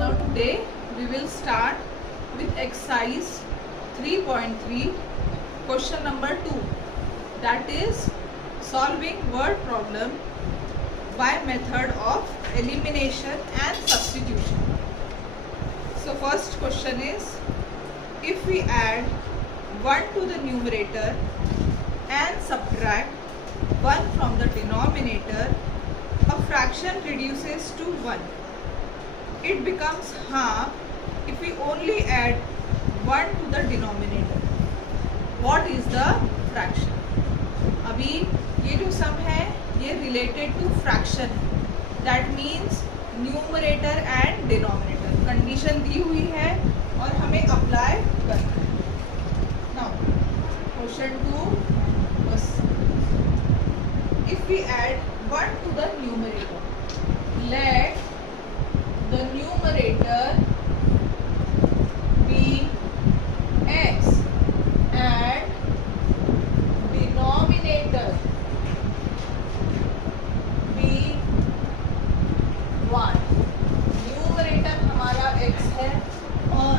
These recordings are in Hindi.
Now today we will start with exercise 3.3 question number 2, that is solving word problem by method of elimination and substitution. So first question is, if we add 1 to the numerator and subtract 1 from the denominator, a fraction reduces to 1. It becomes half if we only add 1 to the denominator. What is the fraction? अभी ये जो सम है ये रिलेटेड टू फ्रैक्शन है, that means numerator and denominator. Condition दी हुई है और हमें अप्लाई करना है. Now question 2 was, if we add 1 to the numerator, let the numerator be x and denominator be 1. Numerator हमारा x है और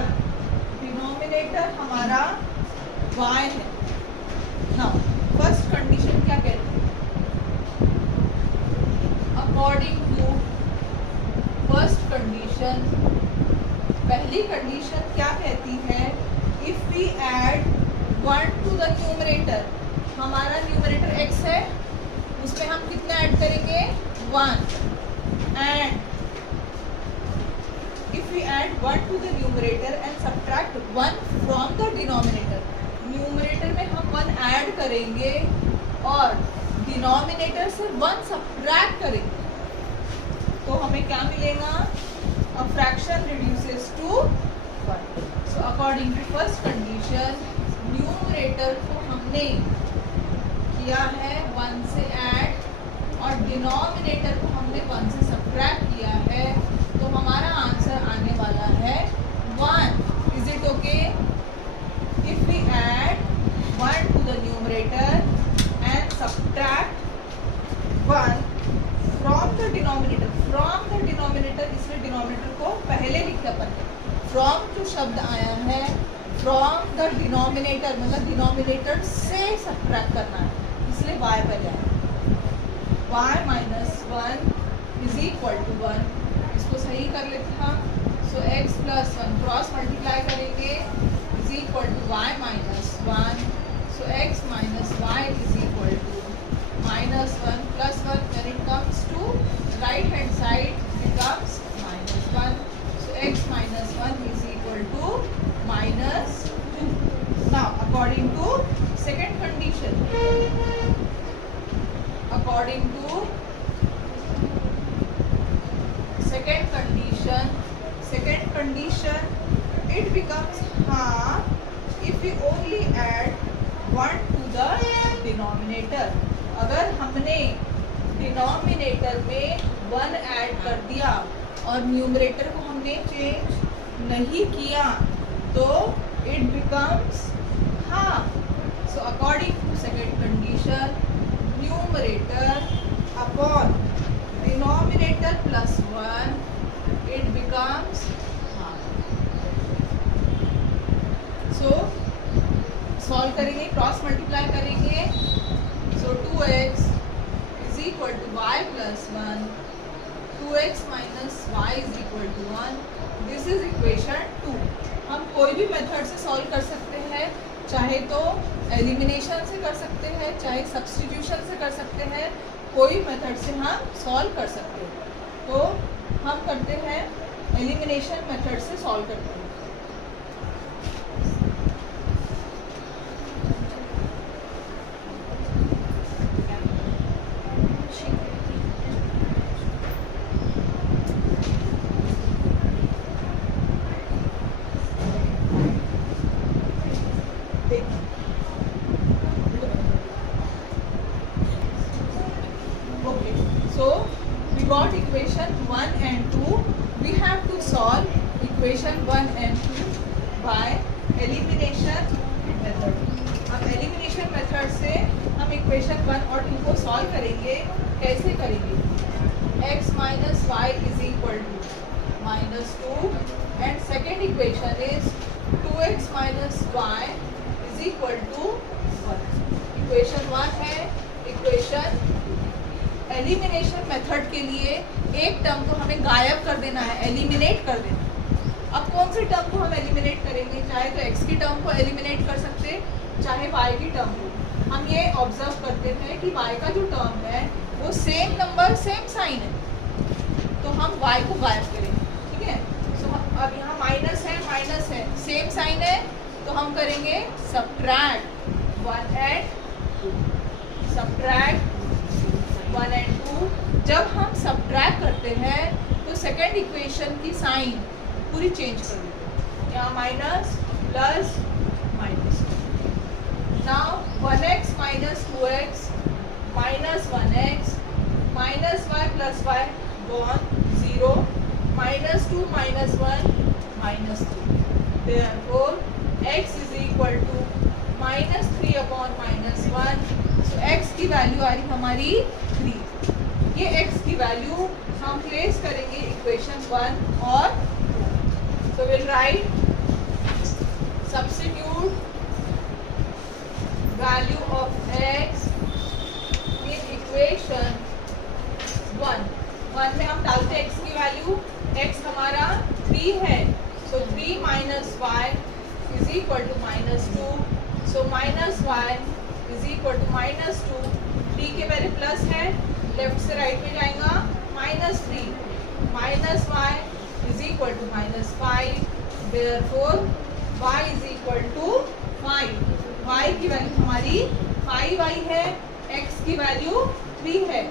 डिनोमिनेटर हमारा y है. नाउ फर्स्ट कंडीशन क्या कहती है? अकॉर्डिंग टू फर्स्ट कंडीशन, पहली कंडीशन क्या कहती है? If we add 1 to the numerator, हमारा न्यूमरेटर x है, उसमें हम कितना ऐड करेंगे? 1. And if we add 1 to the numerator and subtract 1 from the denominator, numerator में हम 1 ऐड करेंगे और डिनोमिनेटर से 1 सब्ट्रैक्ट करेंगे, तो हमें क्या मिलेगा? A fraction reduces to 1. So according to first condition, numerator को हमने किया है 1 से ऐड और डिनोमिनेटर को हमने 1 से सब्ट्रैक्ट किया है, तो हमारा आंसर आने वाला है 1. Is it okay? If we add 1 to the numerator and subtract 1 from the denominator, from the denominator, इसलिए डिनोमिनेटर को पहले लिखते अपन ने. फ्रॉम जो शब्द आया है, फ्रॉम द डिनोमिनेटर मतलब डिनोमिनेटर से सब्ट्रैक्ट करना है, इसलिए y पहले आया. y minus 1 is equal to 1. इसको सही कर लेते हम. So x plus 1 cross multiply करेंगे is equal to y minus 1. So x minus y is equal to minus 1 plus 1. when it comes to right hand side it becomes minus 1. so x minus 1 is equal to minus 2. now according to second condition, according to second condition it becomes half if we only add 1 to the denominator. अगर हमने डिनोमिनेटर में 1 ऐड कर दिया और न्यूमरेटर को हमने चेंज नहीं किया, तो it becomes half. So according to second condition, numerator upon denominator plus 1 it becomes half. So solve करेंगे, क्रॉस मल्टीप्लाई करेंगे. So 2x is equal to y plus 1. 2x minus y is equal to 1. This is equation 2. हम कोई भी मेथड से सॉल्व कर सकते हैं, चाहे तो एलिमिनेशन से कर सकते हैं, चाहे सब्स्टिट्यूशन से कर सकते हैं, कोई मेथड से हम सॉल्व कर सकते हैं. तो हम करते हैं एलिमिनेशन मेथड से सॉल्व करते हैं. So we got equation 1 and 2. We have to solve equation 1 and 2 by elimination method. अब elimination method से हम equation 1 और 2 को solve करेंगे. कैसे करेंगे? x minus y is equal to -2 and second equation is 2x minus y is equal to 1. Equation 1 है. इक्वेशन एलिमिनेशन मेथड के लिए एक टर्म को हमें गायब कर देना है, एलिमिनेट कर देना. अब कौन से टर्म को हम एलिमिनेट करेंगे? चाहे तो x की टर्म को एलिमिनेट कर सकते, चाहे y की टर्म को. हम ये ऑब्जर्व करते हैं कि y का जो टर्म है वो सेम नंबर सेम साइन है, तो हम y को गायब करेंगे. ठीक है. सो अब यहाँ माइनस है, सेम साइन है, तो हम करेंगे सब्ट्रैक्ट 1 and 2. Subtract 1 and 2. जब हम सब्ट्रैक्ट करते हैं तो सेकेंड इक्वेशन की साइन पूरी चेंज कर देते हैं. यहाँ minus plus minus. Now 1x minus 2x minus 1x minus y plus y gone 0 minus 2 minus 1 minus 3. Therefore x is equal to minus 3 upon minus 1. So x की वैल्यू आ रही हमारी 3. ये x की वैल्यू हम प्लेस करेंगे इक्वेशन 1 और 2. So we'll write substitute value of x in equation 1. 1 में हम डालते हैं x की वैल्यू. x हमारा 3 है, so 3 minus y is equal to -2. So minus y is equal to -2. 3 के पहले प्लस है, लेफ्ट से राइट में जाएगा -3. minus y is equal to -5. Therefore y is equal to 5. y की वैल्यू हमारी 5y है, x की वैल्यू 3 है.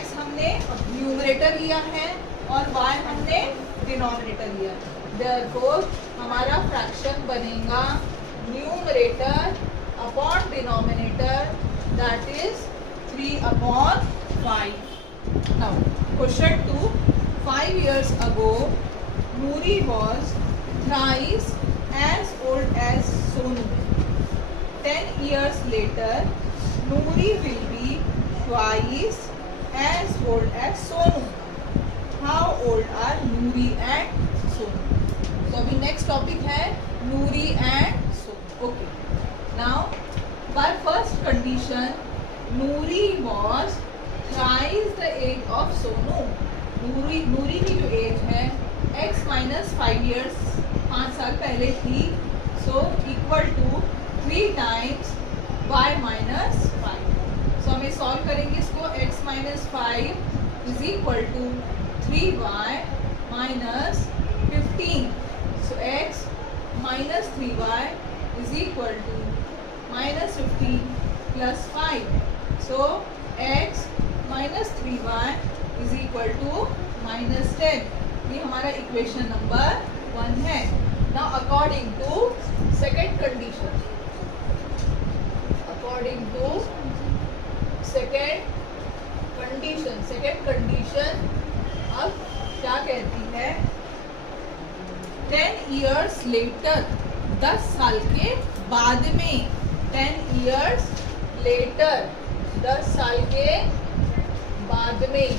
x हमने न्यूमरेटर लिया है और y हमने डिनोमिनेटर लिया है. Therefore हमारा फ्रैक्शन बनेगा numerator upon denominator, that is 3 upon 5. Now question 2. 5 years ago Noori was thrice as old as Sonu. 10 years later Noori will be twice as old as Sonu. How old are Noori and Sonu? तो अभी नेक्स्ट टॉपिक है Noori and Sonu. Okay. Now by first condition Noori was thrice the age of Sonu. Noori की जो एज है x minus 5 years 5 साल पहले थी, so equal to 3 times y minus 5. So हमें सॉल्व करेंगे इसको. x minus 5 is equal to 3y minus 15. So x minus 3y is equal to minus 15 plus 5. So x minus 3y is equal to minus 10. ये हमारा इक्वेशन नंबर 1 है. Now according to second condition, second condition अब क्या कहती है? 10 years later 10 साल के बाद में 10 years later 10 साल के बाद में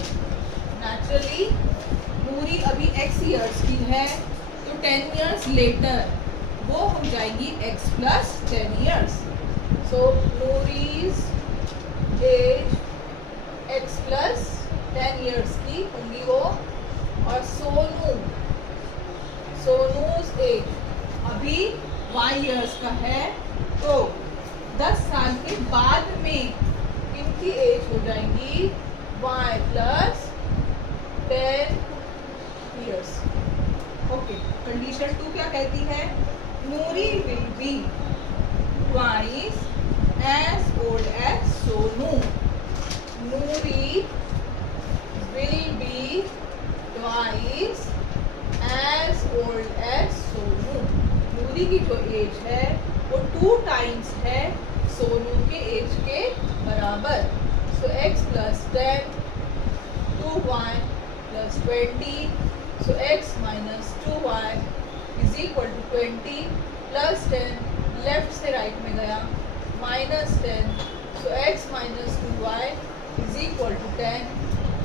नेचुरली नूरी अभी x years की है, तो 10 years later वो हो जाएगी x plus 10 years. So Noori's age x plus 10 years की होंगी वो, और सोनू's एज अभी y years का है, तो 10 साल के बाद में इनकी एज हो जाएंगी y plus 10 years. Okay. Condition 2 क्या कहती है? Noori will be twice as old as Sonu. Noori will be twice as old as Sonu. Noori की जो एज है वो 2 times है सोनू के एज के बराबर. So x plus 10 2y plus 20. So x minus 2y is equal to 20 plus 10. Left से राइट में गया minus 10. So x minus 2y is equal to 10.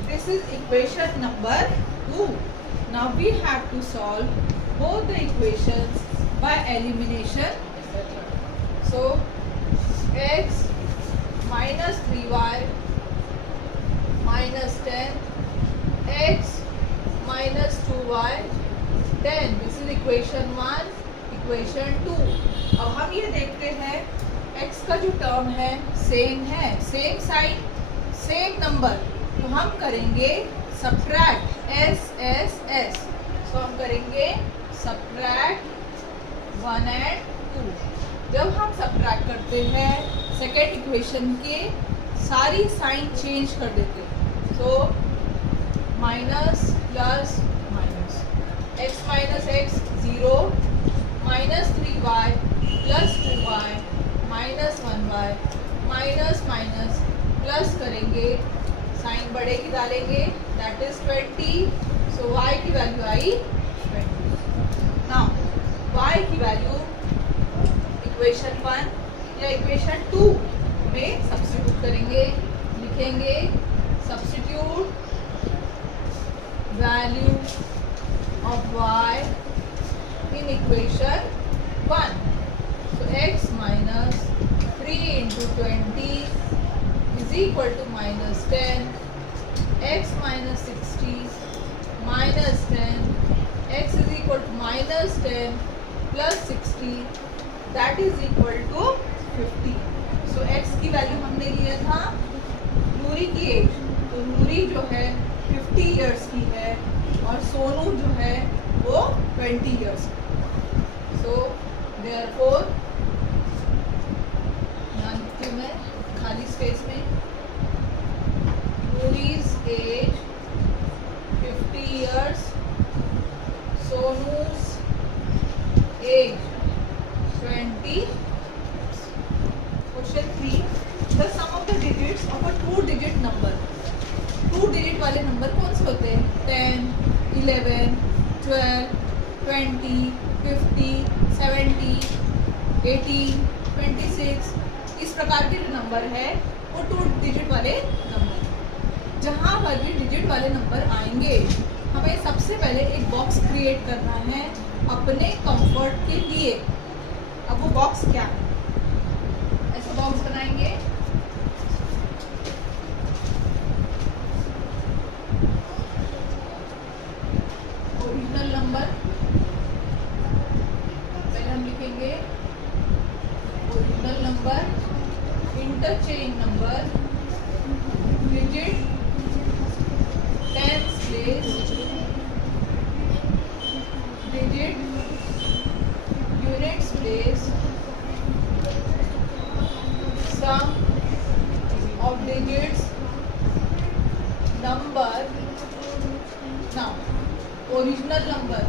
This is equation number 2. Now we have to solve both the equations by elimination. So x minus 3y minus 10, x minus 2y 10. This is equation 1. Equation 2. अब हम ये देखते हैं x का जो टर्म है सेम साइन सेम नंबर, तो हम करेंगे सब्ट्रैक्ट s. तो हम करेंगे सब्ट्रैक्ट 1 and 2. जब हम सब्ट्रैक्ट करते हैं सेकेंड इक्वेशन के सारी साइन चेंज कर देते हैं. So minus plus minus, x minus x 0, minus 3y plus 2y minus 1y minus minus plus करेंगे, साइन बड़े की डालेंगे, दैट इज 20. सो y की वैल्यू आई 20. नाउ y की वैल्यू इक्वेशन 1 या इक्वेशन 2 में सब्स्टिट्यूट करेंगे. लिखेंगे substitute value of y in equation 1. So x minus 3 into 20 is equal to minus 10. X minus 60 minus 10. X is equal to minus 10 plus 60. That is equal to 50. So x की वैल्यू हमने लिया था नूरी की एज. तो नूरी जो है 50 years की है और सोनू जो है वो 20 years. So therefore यहाँ लिखती हूँ मैं खाली स्पेस में, नूरी's age 50 years, सोनू's age 20. Question 3. The sum of the digits of a 2-digit number. 2 digit वाले नंबर कौन से होते हैं? 10, 11, 12, 20, 50, 70, 18, 26. इस प्रकार के जो नंबर है वो 2 डिजिट वाले नंबर. जहाँ पर भी डिजिट वाले नंबर आएंगे हमें सबसे पहले एक बॉक्स क्रिएट करना है अपने कंफर्ट के लिए. अब वो बॉक्स क्या है? ऐसा बॉक्स बनाएंगे. ओरिजिनल नंबर पहले हम लिखेंगे, original number, interchange number, digit, tens place, digit, units place, sum of digits, number. Now original number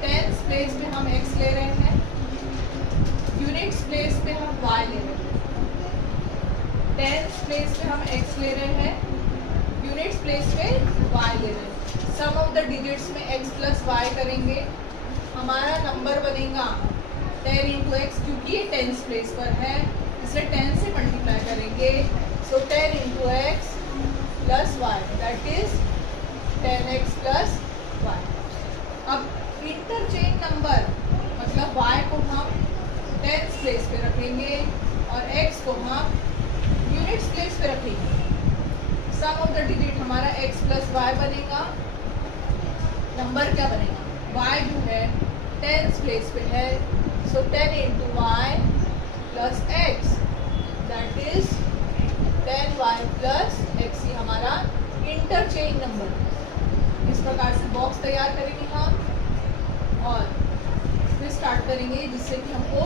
tens place पे हम x ले रहे हैं, यूनिट्स प्लेस पे हम y ले रहे हैं. टेंस प्लेस पे हम x ले रहे हैं, यूनिट्स प्लेस पे y ले रहे हैं. सम ऑफ द डिजिट्स में x प्लस y करेंगे, हमारा नंबर बनेगा 10 इंटू एक्स, क्योंकि ये टेंस प्लेस पर है इसलिए 10 से मल्टीप्लाई करेंगे. So 10 into x plus y that is 10x plus y. अब इंटरचेंज नंबर मतलब y को हम टेंस प्लेस पे रखेंगे और x को हम यूनिट्स प्लेस पे रखेंगे. सम ऑफ द डिजिट हमारा x प्लस y बनेगा. नंबर क्या बनेगा? y जो है टेंस प्लेस पे है, so 10 into y plus x that is 10y plus x. ये हमारा इंटरचेंज नंबर. इस प्रकार से बॉक्स तैयार करेंगे हम और फिर स्टार्ट करेंगे जिससे कि हमको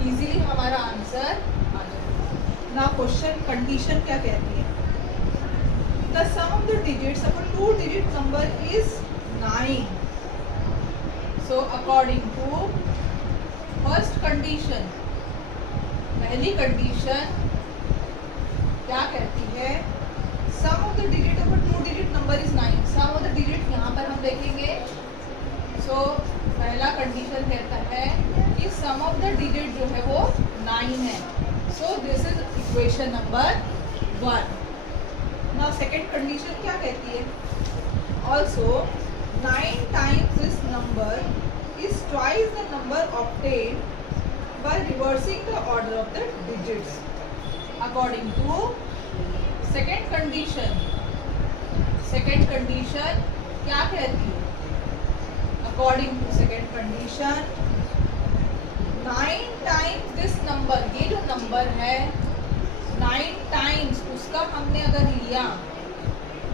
इजीली हमारा आंसर आ जाए. ना क्वेश्चन कंडीशन क्या कहती है? The sum of the digits of a 2-digit number is 9. So according to first condition, पहली कंडीशन क्या कहती है? Sum of the digit of a 2-digit number is 9. Sum of the digit यहाँ पर हम देखेंगे. सो पहला कंडीशन कहता है कि सम ऑफ द डिजिट जो है वो 9 है. So this is equation number 1. Now second condition क्या कहती है? Also 9 times this number is twice the number obtained by reversing the order of the digits. According to second condition क्या कहती है? According to second condition 9 times this number, ये जो नंबर है 9 times उसका हमने अगर लिया,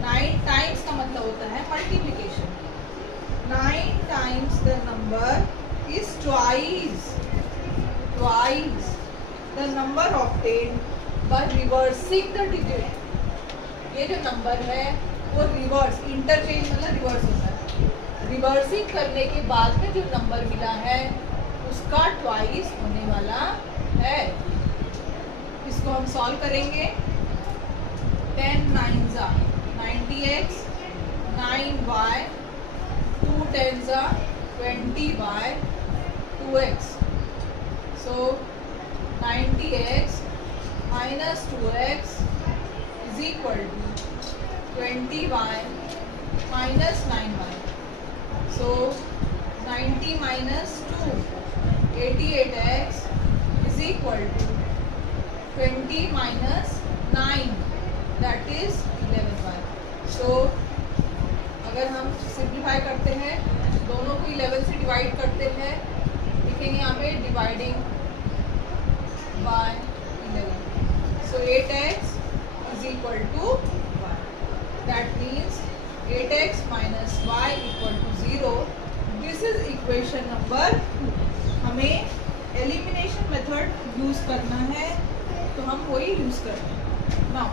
9 times का मतलब होता है multiplication. 9 times the number is twice the number obtained by reversing the digit. ये जो नंबर है वो रिवर्स, इंटरचेंज मतलब रिवर्स होता है. रिवर्सिंग करने के बाद में जो नंबर मिला है उसका ट्वाइस होने वाला है. इसको हम सॉल्व करेंगे. 10 9s are 90x, 9y, 2 10s are 20y, 2x. So 90x minus 2x is equal to 20y minus 9y. So 90 minus 2, 88x is equal to 20 minus 9, that is 11y. So अगर हम सिंप्लीफाई करते हैं, दोनों को 11 से डिवाइड करते हैं, लिखेंगे यहाँ पे dividing by 11. So 8x is equal to y. That means 8x minus y equal to 0. This is equation number 2. हमें एलिमिनेशन मेथड यूज करना है तो हम वही यूज करते हैं. Now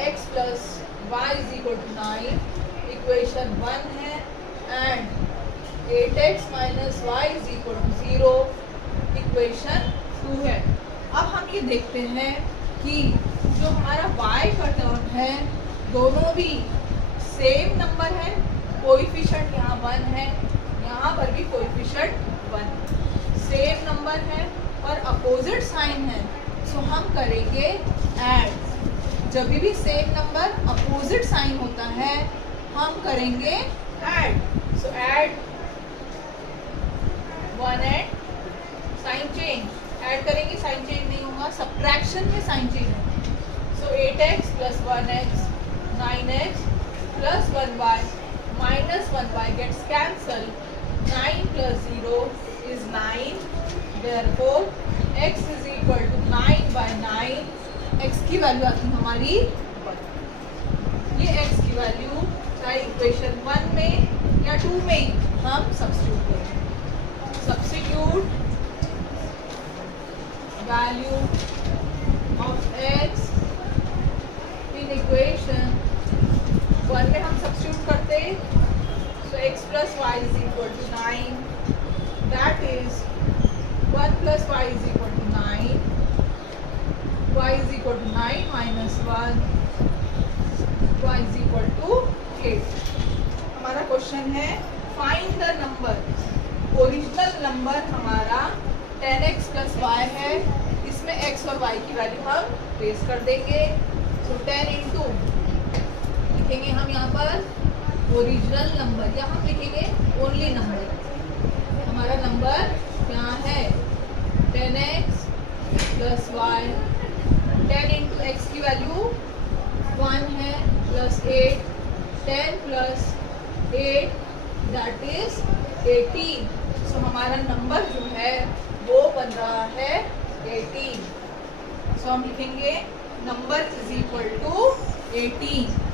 x plus y is equal to 9 equation 1 है, and 8x minus y is equal to 0 equation 2 है. अब हम ये देखते हैं कि जो हमारा y का टर्म है दोनों भी सेम नंबर है. कोएफिशिएंट यहाँ 1 है, यहाँ पर भी कोएफिशिएंट 1. सेम नंबर है और अपोजिट साइन है, सो हम करेंगे ऐड. जब भी सेम नंबर अपोजिट साइन होता है हम करेंगे add. So add 1 and sign change. Add करेंगे साइन चेंज नहीं होगा, सब्ट्रैक्शन में साइन चेंज होगा. So 8x plus 1x, 9x plus 1y minus 1y gets cancelled. 9 plus 0 is 9. Therefore x is equal to 9 by 9. x की वैल्यू आती है हमारी 1. ये x की वैल्यू चाहे इक्वेशन 1 में या 2 में हम सब्स्टिट्यूट करें. Substitute value of x in equation 1 में हम सब्स्टिट्यूट करते. सो x plus y is equal to 9. That is 1 plus y is equal to 9. Y is equal to 9 minus 1. Y is equal to 8. हमारा क्वेश्चन है find the number. Original number हमारा 10x plus y है, इसमें x और y की वैल्यू हम प्लेस कर देंगे. सो 10 इंटू लिखेंगे हम यहाँ पर ओरिजिनल नंबर, या हम लिखेंगे ओनली नंबर. हमारा नंबर क्या है 10x plus y. 10 into x की वैल्यू 1 है प्लस 8. 10 plus 8 that is 18. सो हमारा नंबर जो है वो बन रहा है 18. सो हम लिखेंगे नंबर इज इक्वल टू 18.